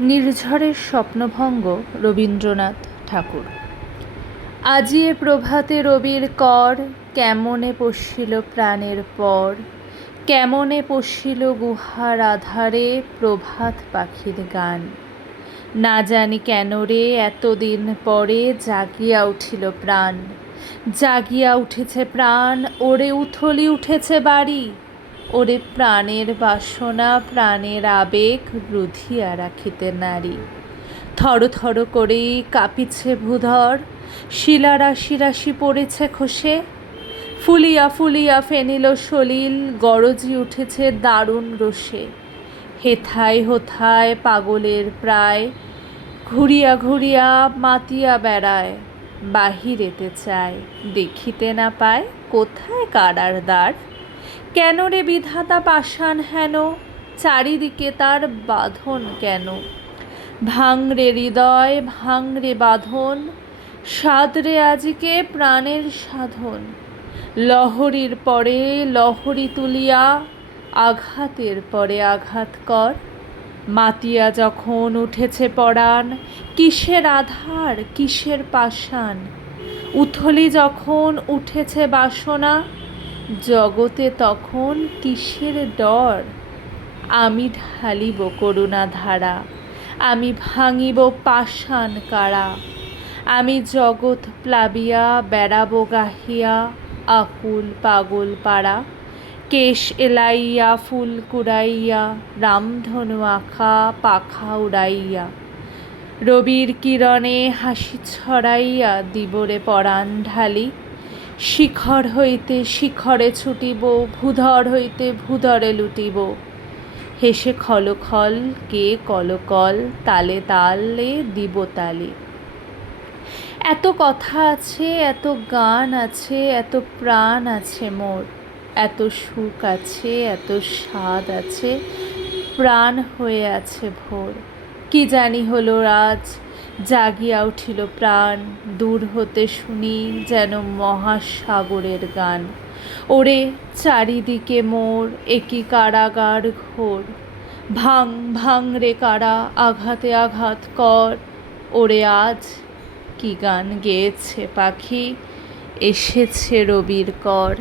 নির্ঝরের স্বপ্নভঙ্গ রবীন্দ্রনাথ ঠাকুর। আজিয়ে প্রভাতে রবির কর, কেমনে পশিল প্রাণের পর, কেমনে পশিল গুহার আধারে প্রভাত পাখির গান। না জানি কেন রে এতদিন পরে জাগিয়া উঠিল প্রাণ, জাগিয়া উঠেছে প্রাণ, ওরে উথলি উঠেছে বাড়ি, ওরে প্রাণের বাসনা প্রাণের আবেগ রুধিয়া রাখিতে নারী। থর থর করেই কাঁপিছে ভূধর, শিলা রাশি রাশি পড়েছে খসে, ফুলিয়া ফুলিয়া ফেনিল সলিল, গরজি উঠেছে দারুণ রোষে। হেথায় হোথায় পাগলের প্রায়, ঘুরিয়া ঘুরিয়া মাতিয়া বেড়ায়, বাহিরেতে চায় দেখিতে না পায় কোথায় কারার দ্বার। কেন রে বিধাতা পাষাণ হেন, চারিদিকে তার বাঁধন কেন? ভাঙরে হৃদয় ভাঙরে বাঁধন, সাদরে আজিকে প্রাণের সাধন। লহরীর পরে লহরী তুলিয়া, আঘাতের পরে আঘাত কর। মাতিয়া যখন উঠেছে পরাণ, কিসের আধার কিসের পাষাণ। উথলি যখন উঠেছে বাসনা, জগতে তখন কিসের ডর। আমি ঢালিব করুণা ধারা, আমি ভাঙিব পাষাণ কারা। আমি জগৎ প্লাবিয়া বেড়াবো গাহিয়া, আকুল পাগল পাড়া। কেশ এলাইয়া ফুল কুড়াইয়া, রামধনু আঁকা পাখা উড়াইয়া। রবির কিরণে হাসি ছড়াইয়া দিবরে পরাণ ঢালি। শিখর হইতে শিখরে ছুটিব, ভূধর হইতে ভূধরে লুটিব। হেসে খলখল কে কলকল, তালে তালে দিব তালি। এত কথা আছে, এত গান আছে, এত প্রাণ আছে মোর, এত সুখ আছে, এত স্বাদ আছে, প্রাণ হয়ে আছে ভোর। কি জানি হলো আজ, জাগিয়া উঠিল প্রাণ, দূর হতে শুনি যেন মহাসাগরের গান। ওরে চারিদিকে মোর একই কারাগার ঘোর, ভাঙ ভাঙ রে কারা আঘাতে আঘাত কর। ওরে আজ কি গান গেয়েছে পাখি, এসেছে রবির কর।